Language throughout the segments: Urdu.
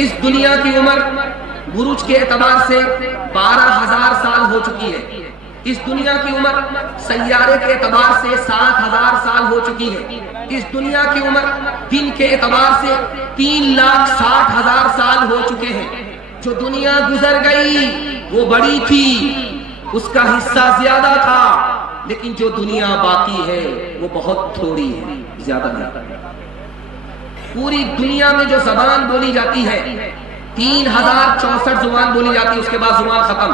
اس دنیا کی عمر بروج کے اعتبار سے 12,000 سال ہو چکی ہے. اس دنیا کی عمر سیارے کے اعتبار سے 7,000 سال ہو چکی ہے. اس دنیا کی عمر دن کے اعتبار سے 3,60,000 سال ہو چکے ہیں. جو دنیا گزر گئی وہ بڑی تھی، اس کا حصہ زیادہ تھا، لیکن جو دنیا باقی ہے وہ بہت تھوڑی ہے، زیادہ نہیں. پوری دنیا میں جو زبان بولی جاتی ہے 3,064 زبان بولی جاتی ہے، اس کے بعد زبان ختم.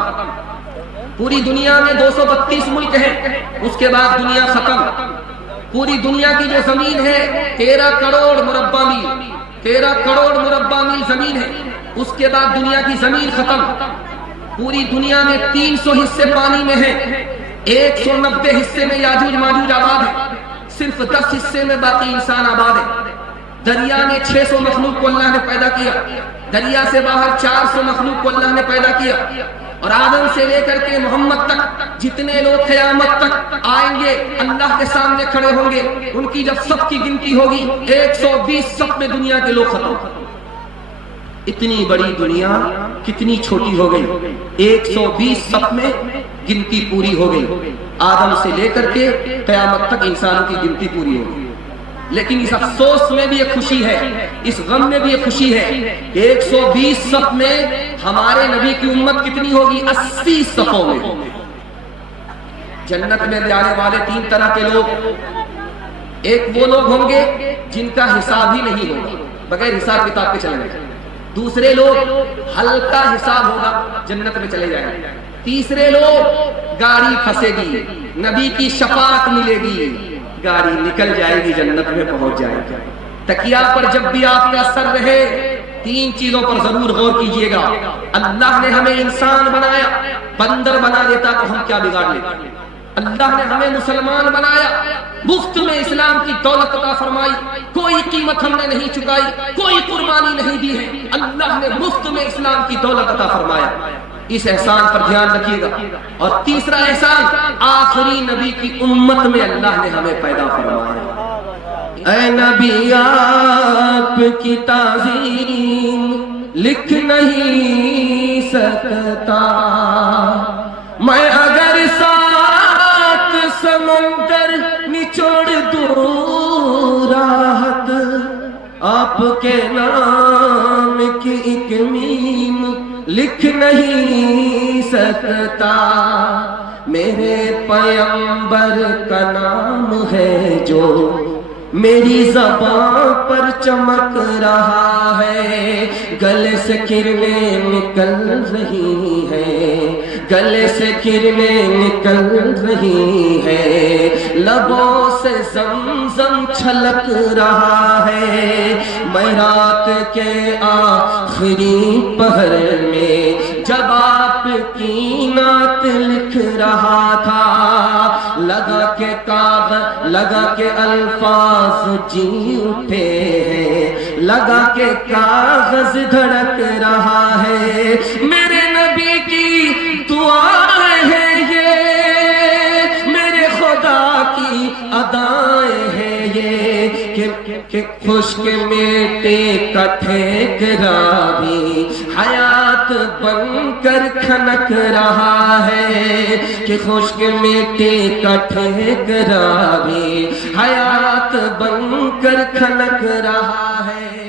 پوری دنیا میں 232 ملک ہیں، اس کے بعد دنیا ختم. پوری دنیا کی جو زمین ہے 13 کروڑ مربع میل، 13 کروڑ مربع میل زمین ہے، اس کے بعد دنیا کی زمین ختم. پوری دنیا میں 300 حصے پانی میں ہیں، 190 حصے میں یاجوج ماجوج آباد ہے، صرف 10 حصے میں باقی انسان آباد ہے. دریا میں 600 مخلوق کو اللہ نے پیدا کیا، دریا سے باہر 400 مخلوق کو اللہ نے پیدا کیا. اور آدم سے لے کر کے محمد تک جتنے لوگ قیامت تک آئیں گے اللہ کے سامنے کھڑے ہوں گے، ان کی جب سب کی گنتی ہوگی 120 سب میں دنیا کے لوگ ختم. اتنی بڑی دنیا کتنی چھوٹی ہو گئی، 120 سب میں گنتی پوری ہو گئی. آدم سے لے کر کے قیامت تک انسانوں کی گنتی پوری ہو گئی. لیکن اس افسوس میں بھی ایک خوشی ہے، اس غم میں بھی ایک خوشی ہے. 120 صف میں ہمارے نبی کی امت کتنی ہوگی؟ 80 صفوں میں. جنت میں جانے والے 3 طرح کے لوگ، ایک وہ لوگ ہوں گے جن کا حساب ہی نہیں ہوگا، بغیر حساب کتاب کے چلے گئے. دوسرے لوگ ہلکا حساب ہوگا، جنت میں چلے جائیں گے. تیسرے لوگ گاڑی پھنسے گی، نبی کی شفاعت ملے گی، گاڑی نکل جائے گی، جنت میں پہنچ جائے گی. تکیہ پر جب بھی آپ کا سر رہے 3 چیزوں پر ضرور غور کیجئے گا. اللہ نے ہمیں انسان بنایا، بندر بنا دیتا تو ہم کیا بگاڑ لیتے. اللہ نے ہمیں مسلمان بنایا، مفت میں اسلام کی دولت عطا فرمائی، کوئی قیمت ہم نے نہیں چکائی، کوئی قربانی نہیں دی ہے، اللہ نے مفت میں اسلام کی دولت عطا فرمایا. اس احسان پر دھیان رکھیے گا. اور تیسرا احسان، آخری نبی کی امت میں اللہ نے ہمیں پیدا فرمایا. اے نبی آپ کی تعظیم لکھ نہیں سکتا میں، اگر 7 سمندر نچوڑ دوں راحت، آپ کے نام کی ایک میم لکھ نہیں سکتا. میرے پیغمبر کا نام ہے جو میری زبان پر چمک رہا ہے. گلے سے کرنیں نکل رہی ہیں، گلے سے کرنیں نکل رہی ہیں، لبوں سے زمزم چھلک رہا ہے. میں رات کے آخری پہر میں جب آپ کی نعت لکھ رہا تھا، لگا کے الفاظ جی اٹھے ہیں، لگا کے کاغذ دھڑک رہا ہے. میرے نبی کی دعا ہے یہ، میرے خدا کی ادائیں ہیں یہ، کہ خشک میٹے کا ٹھیکرا بھی حیات بن کر کھنک رہا ہے، کہ خشک میٹے کا ٹھیکرا بھی حیات بن کر کھنک رہا ہے.